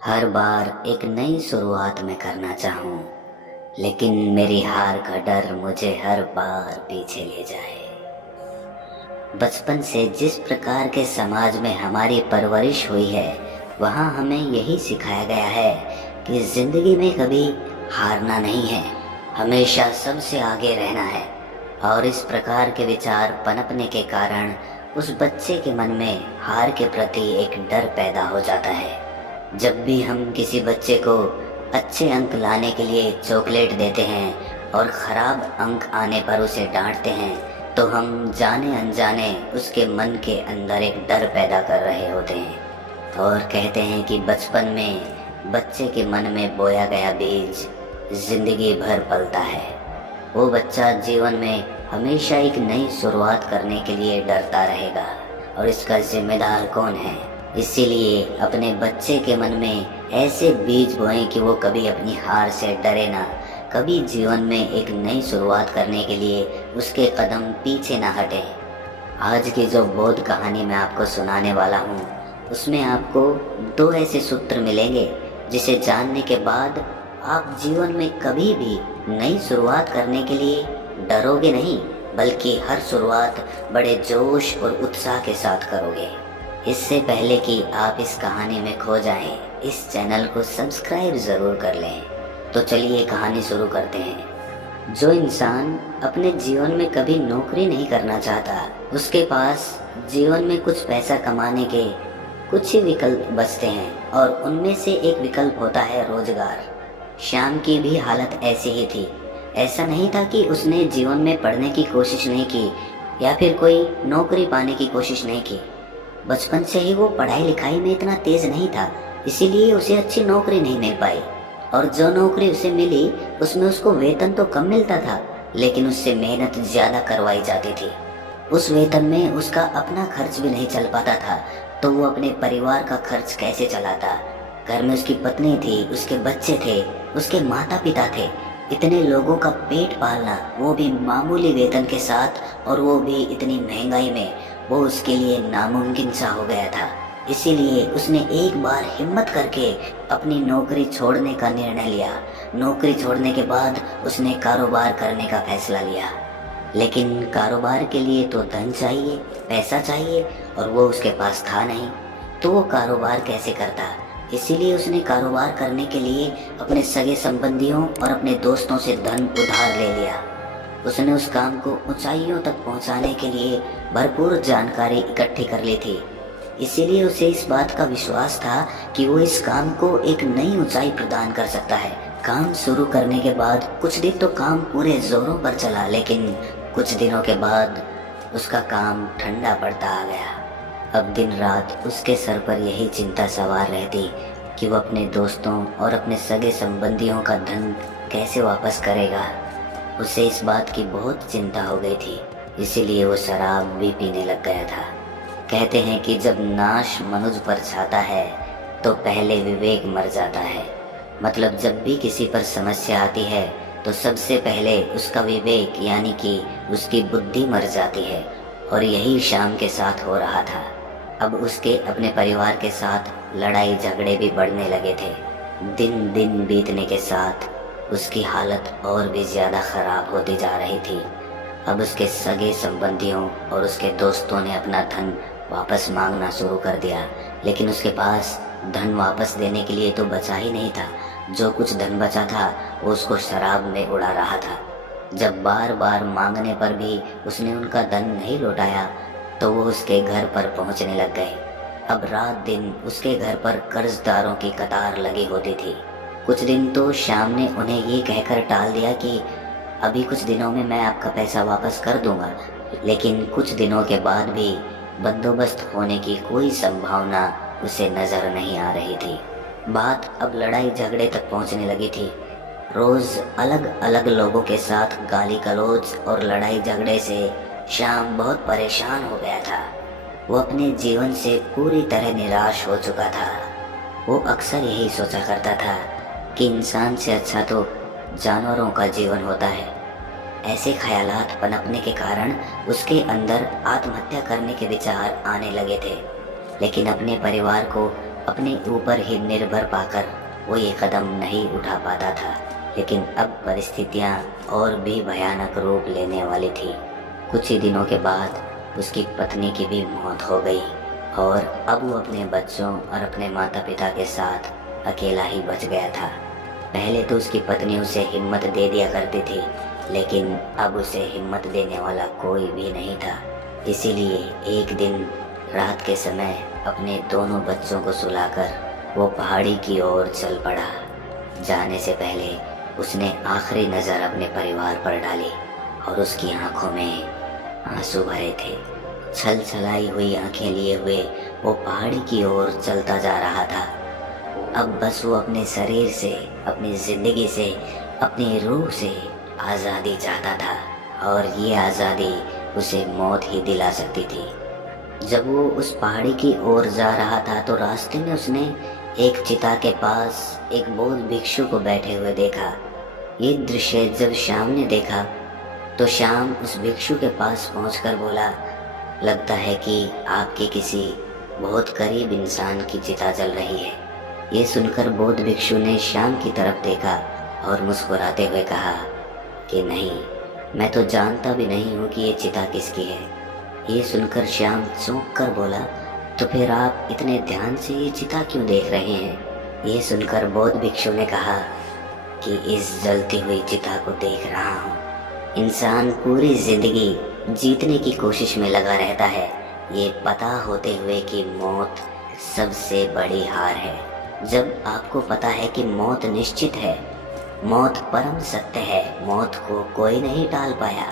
हर बार एक नई शुरुआत मैं करना चाहूँ, लेकिन मेरी हार का डर मुझे हर बार पीछे ले जाए। बचपन से जिस प्रकार के समाज में हमारी परवरिश हुई है, वहाँ हमें यही सिखाया गया है कि जिंदगी में कभी हारना नहीं है, हमेशा सबसे आगे रहना है। और इस प्रकार के विचार पनपने के कारण उस बच्चे के मन में हार के प्रति एक डर पैदा हो जाता है। जब भी हम किसी बच्चे को अच्छे अंक लाने के लिए चॉकलेट देते हैं और ख़राब अंक आने पर उसे डांटते हैं, तो हम जाने अनजाने उसके मन के अंदर एक डर पैदा कर रहे होते हैं। और कहते हैं कि बचपन में बच्चे के मन में बोया गया बीज जिंदगी भर पलता है। वो बच्चा जीवन में हमेशा एक नई शुरुआत करने के लिए डरता रहेगा, और इसका जिम्मेदार कौन है? इसीलिए अपने बच्चे के मन में ऐसे बीज बोएं कि वो कभी अपनी हार से डरे ना, कभी जीवन में एक नई शुरुआत करने के लिए उसके कदम पीछे ना हटे। आज की जो बोध कहानी मैं आपको सुनाने वाला हूँ, उसमें आपको दो ऐसे सूत्र मिलेंगे जिसे जानने के बाद आप जीवन में कभी भी नई शुरुआत करने के लिए डरोगे नहीं, बल्कि हर शुरुआत बड़े जोश और उत्साह के साथ करोगे। इससे पहले कि आप इस कहानी में खो जाएं, इस चैनल को सब्सक्राइब ज़रूर कर लें। तो चलिए कहानी शुरू करते हैं। जो इंसान अपने जीवन में कभी नौकरी नहीं करना चाहता, उसके पास जीवन में कुछ पैसा कमाने के कुछ ही विकल्प बचते हैं, और उनमें से एक विकल्प होता है रोजगार। श्याम की भी हालत ऐसी ही थी। ऐसा नहीं था कि उसने जीवन में पढ़ने की कोशिश नहीं की या फिर कोई नौकरी पाने की कोशिश नहीं की। बचपन से ही वो पढ़ाई लिखाई में इतना तेज नहीं था, इसीलिए उसे अच्छी नौकरी नहीं मिल पाई। और जो नौकरी उसे मिली उसमें उसको वेतन तो कम मिलता था, लेकिन उससे मेहनत ज्यादा करवाई जाती थी। उस वेतन में उसका अपना खर्च भी नहीं चल पाता था, तो वो अपने परिवार का खर्च कैसे चलाता? घर में उसकी पत्नी थी, उसके बच्चे थे, उसके माता पिता थे। इतने लोगों का पेट पालना, वो भी मामूली वेतन के साथ, और वो भी इतनी महंगाई में, वो उसके लिए नामुमकिन सा हो गया था। इसीलिए उसने एक बार हिम्मत करके अपनी नौकरी छोड़ने का निर्णय लिया। नौकरी छोड़ने के बाद उसने कारोबार करने का फैसला लिया। लेकिन कारोबार के लिए तो धन चाहिए, पैसा चाहिए, और वो उसके पास था नहीं, तो वो कारोबार कैसे करता? इसीलिए उसने कारोबार करने के लिए अपने सगे संबंधियों और अपने दोस्तों से धन उधार ले लिया। उसने उस काम को ऊंचाइयों तक पहुंचाने के लिए भरपूर जानकारी इकट्ठी कर ली थी। इसीलिए उसे इस बात का विश्वास था कि वो इस काम को एक नई ऊंचाई प्रदान कर सकता है। काम शुरू करने के बाद कुछ दिन तो काम पूरे जोरों पर चला, लेकिन कुछ दिनों के बाद उसका काम ठंडा पड़ता आ गया। अब दिन रात उसके सर पर यही चिंता सवार रहती कि वो अपने दोस्तों और अपने सगे संबंधियों का धन कैसे वापस करेगा। उसे इस बात की बहुत चिंता हो गई थी, इसीलिए वो शराब भी पीने लग गया था। कहते हैं कि जब नाश मनुज पर छाता है तो पहले विवेक मर जाता है। मतलब जब भी किसी पर समस्या आती है तो सबसे पहले उसका विवेक यानी कि उसकी बुद्धि मर जाती है, और यही श्याम के साथ हो रहा था। अब उसके अपने परिवार के साथ लड़ाई झगड़े भी बढ़ने लगे थे। दिन दिन बीतने के साथ उसकी हालत और भी ज़्यादा खराब होती जा रही थी। अब उसके सगे संबंधियों और उसके दोस्तों ने अपना धन वापस मांगना शुरू कर दिया, लेकिन उसके पास धन वापस देने के लिए तो बचा ही नहीं था। जो कुछ धन बचा था वो उसको शराब में उड़ा रहा था। जब बार बार मांगने पर भी उसने उनका धन नहीं लौटाया, तो वो उसके घर पर पहुंचने लग गए। अब रात दिन उसके घर पर कर्जदारों की कतार लगी होती थी। कुछ दिन तो श्याम ने उन्हें ये कहकर टाल दिया कि अभी कुछ दिनों में मैं आपका पैसा वापस कर दूंगा, लेकिन कुछ दिनों के बाद भी बंदोबस्त होने की कोई संभावना उसे नजर नहीं आ रही थी। बात अब लड़ाई झगड़े तक पहुंचने लगी थी। रोज अलग अलग लोगों के साथ गाली गलौज और लड़ाई झगड़े से श्याम बहुत परेशान हो गया था। वो अपने जीवन से पूरी तरह निराश हो चुका था। वो अक्सर यही सोचा करता था कि इंसान से अच्छा तो जानवरों का जीवन होता है। ऐसे ख्यालात पनपने के कारण उसके अंदर आत्महत्या करने के विचार आने लगे थे। लेकिन अपने परिवार को अपने ऊपर ही निर्भर पाकर वो ये कदम नहीं उठा पाता था। लेकिन अब परिस्थितियाँ और भी भयानक रूप लेने वाली थी। कुछ ही दिनों के बाद उसकी पत्नी की भी मौत हो गई और अब वो अपने बच्चों और अपने माता पिता के साथ अकेला ही बच गया था। पहले तो उसकी पत्नी उसे हिम्मत दे दिया करती थी, लेकिन अब उसे हिम्मत देने वाला कोई भी नहीं था। इसीलिए एक दिन रात के समय अपने दोनों बच्चों को सुलाकर वो पहाड़ी की ओर चल पड़ा। जाने से पहले उसने आखिरी नज़र अपने परिवार पर डाली और उसकी आंखों में आंसू भरे थे। छल छलाई हुई आंखें लिए हुए वो पहाड़ी की ओर चलता जा रहा था। अब बस वो अपने शरीर से, अपनी जिंदगी से, अपनी रूह से आज़ादी चाहता था और ये आज़ादी उसे मौत ही दिला सकती थी। जब वो उस पहाड़ी की ओर जा रहा था तो रास्ते में उसने एक चिता के पास एक बौद्ध भिक्षु को बैठे हुए देखा। ये दृश्य जब श्याम ने देखा तो श्याम उस भिक्षु के पास पहुंचकर बोला, लगता है कि आपके किसी बहुत करीब इंसान की चिता जल रही है। ये सुनकर बौद्ध भिक्षु ने श्याम की तरफ देखा और मुस्कुराते हुए कहा कि नहीं, मैं तो जानता भी नहीं हूँ कि ये चिता किसकी है। ये सुनकर श्याम चौंक कर बोला, तो फिर आप इतने ध्यान से ये चिता क्यों देख रहे हैं? ये सुनकर बौद्ध भिक्षु ने कहा कि इस जलती हुई चिता को देख रहा हूँ। इंसान पूरी जिंदगी जीतने की कोशिश में लगा रहता है, ये पता होते हुए कि मौत सबसे बड़ी हार है। जब आपको पता है कि मौत निश्चित है, मौत परम सत्य है, मौत को कोई नहीं टाल पाया,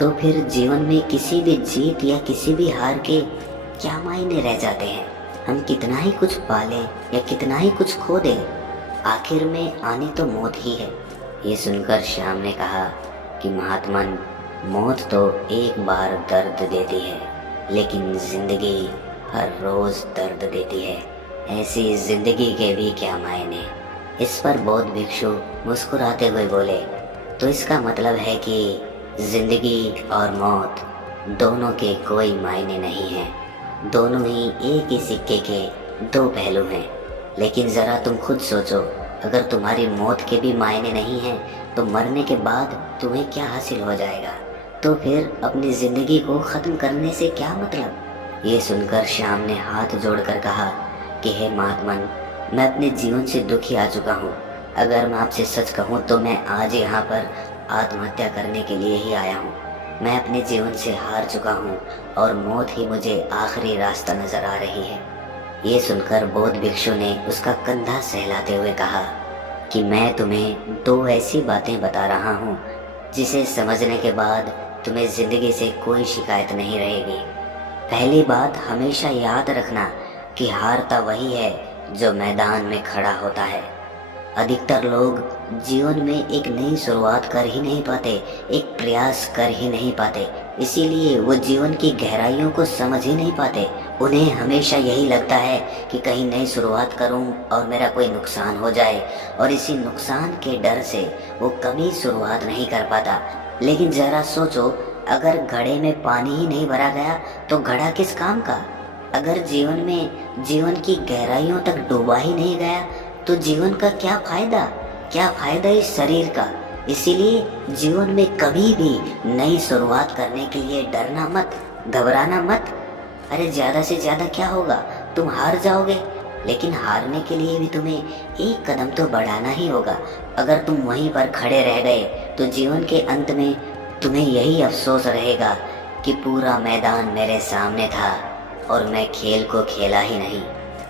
तो फिर जीवन में किसी भी जीत या किसी भी हार के क्या मायने रह जाते हैं? हम कितना ही कुछ पालें या कितना ही कुछ खो दें, आखिर में आनी तो मौत ही है। ये सुनकर श्याम ने कहा कि महात्मन, मौत तो एक बार दर्द देती है, लेकिन जिंदगी हर रोज दर्द देती है। ऐसी जिंदगी के भी क्या मायने? इस पर बौद्ध भिक्षु मुस्कुराते हुए बोले, तो इसका मतलब है कि जिंदगी और मौत दोनों के कोई मायने नहीं हैं, दोनों ही एक ही सिक्के के दो पहलू हैं। लेकिन ज़रा तुम खुद सोचो, अगर तुम्हारी मौत के भी मायने नहीं हैं तो मरने के बाद तुम्हें क्या हासिल हो जाएगा? तो फिर अपनी ज़िंदगी को ख़त्म करने से क्या मतलब? ये सुनकर श्याम ने हाथ जोड़कर कहा कि हे महात्मन, मैं अपने जीवन से दुखी आ चुका हूँ। अगर मैं आपसे सच कहूँ तो मैं आज यहाँ पर आत्महत्या करने के लिए ही आया हूँ। मैं अपने जीवन से हार चुका हूँ और मौत ही मुझे आखिरी रास्ता नजर आ रही है। ये सुनकर बौद्ध भिक्षु ने उसका कंधा सहलाते हुए कहा कि मैं तुम्हें दो ऐसी बातें बता रहा हूँ जिसे समझने के बाद तुम्हें जिंदगी से कोई शिकायत नहीं रहेगी। पहली बात, हमेशा याद रखना कि हारता वही है जो मैदान में खड़ा होता है। अधिकतर लोग जीवन में एक नई शुरुआत कर ही नहीं पाते, एक प्रयास कर ही नहीं पाते, इसीलिए वो जीवन की गहराइयों को समझ ही नहीं पाते। उन्हें हमेशा यही लगता है कि कहीं नई शुरुआत करूं और मेरा कोई नुकसान हो जाए, और इसी नुकसान के डर से वो कभी शुरुआत नहीं कर पाता। लेकिन ज़रा सोचो, अगर घड़े में पानी ही नहीं भरा गया तो घड़ा किस काम का? अगर जीवन में जीवन की गहराइयों तक डूबा ही नहीं गया तो जीवन का क्या फ़ायदा? क्या फ़ायदा इस शरीर का? इसीलिए जीवन में कभी भी नई शुरुआत करने के लिए डरना मत, घबराना मत। अरे ज़्यादा से ज़्यादा क्या होगा, तुम हार जाओगे, लेकिन हारने के लिए भी तुम्हें एक कदम तो बढ़ाना ही होगा। अगर तुम वहीं पर खड़े रह गए तो जीवन के अंत में तुम्हें यही अफसोस रहेगा कि पूरा मैदान मेरे सामने था और मैं खेल को खेला ही नहीं।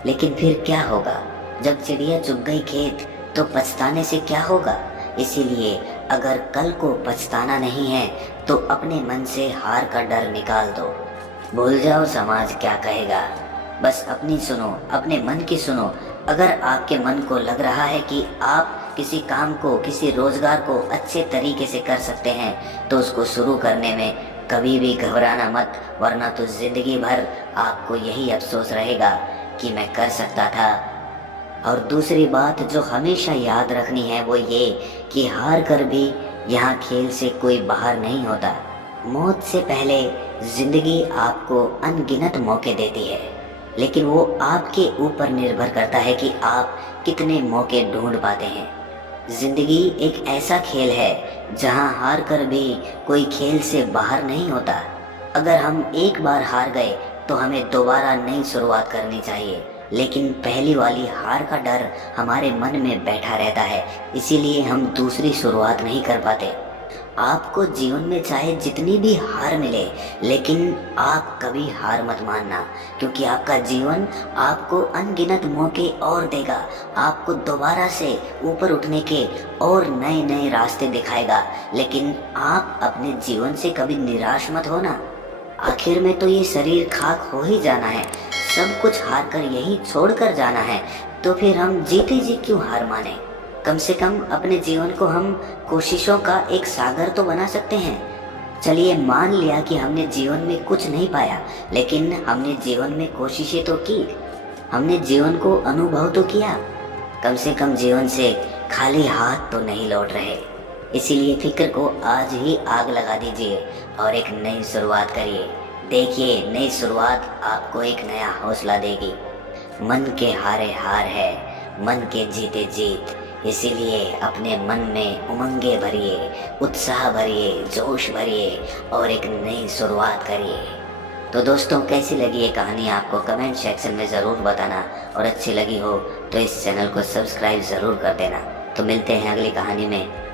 लेकिन फिर क्या होगा? जब चिड़िया चुग गई खेत तो पछताने से क्या होगा? इसीलिए अगर कल को पछताना नहीं है तो अपने मन से हार का डर निकाल दो। भूल जाओ समाज क्या कहेगा, बस अपनी सुनो, अपने मन की सुनो। अगर आपके मन को लग रहा है कि आप किसी काम को, किसी रोजगार को अच्छे तरीके से कर सकते हैं तो उसको शुरू करने में कभी भी घबराना मत, वरना तो जिंदगी भर आपको यही अफसोस रहेगा कि मैं कर सकता था। और दूसरी बात जो हमेशा याद रखनी है वो ये कि हार कर भी यहाँ खेल से कोई बाहर नहीं होता। मौत से पहले जिंदगी आपको अनगिनत मौके देती है। लेकिन वो आपके ऊपर निर्भर करता है कि आप कितने मौके ढूंढ पाते हैं। जिंदगी एक ऐसा खेल है जहां हार कर भी कोई खेल से बाहर नहीं होता। अगर हम एक बार हार गए तो हमें दोबारा नई शुरुआत करनी चाहिए, लेकिन पहली वाली हार का डर हमारे मन में बैठा रहता है, इसीलिए हम दूसरी शुरुआत नहीं कर पाते। आपको जीवन में चाहे जितनी भी हार मिले, लेकिन आप कभी हार मत मानना, क्योंकि आपका जीवन आपको अनगिनत मौके और देगा, आपको दोबारा से ऊपर उठने के और नए नए रास्ते दिखाएगा। लेकिन आप अपने जीवन से कभी निराश मत होना। आखिर में तो ये शरीर खाक हो ही जाना है, सब कुछ हार कर यही छोड़ कर जाना है, तो फिर हम जीते जी क्यों हार माने। कम से कम अपने जीवन को हम कोशिशों का एक सागर तो बना सकते हैं। चलिए मान लिया कि हमने जीवन में कुछ नहीं पाया, लेकिन हमने जीवन में कोशिशें तो की, हमने जीवन को अनुभव तो किया। कम से कम जीवन से खाली हाथ तो नहीं लौट रहे। इसीलिए फिक्र को आज ही आग लगा दीजिए और एक नई शुरुआत करिए। देखिए नई शुरुआत आपको एक नया हौसला देगी। मन के हारे हार है, मन के जीते जीत। इसीलिए अपने मन में उमंगे भरिए, उत्साह भरिए, जोश भरिए और एक नई शुरुआत करिए। तो दोस्तों कैसी लगी ये कहानी आपको कमेंट सेक्शन में ज़रूर बताना, और अच्छी लगी हो तो इस चैनल को सब्सक्राइब ज़रूर कर देना। तो मिलते हैं अगली कहानी में।